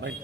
没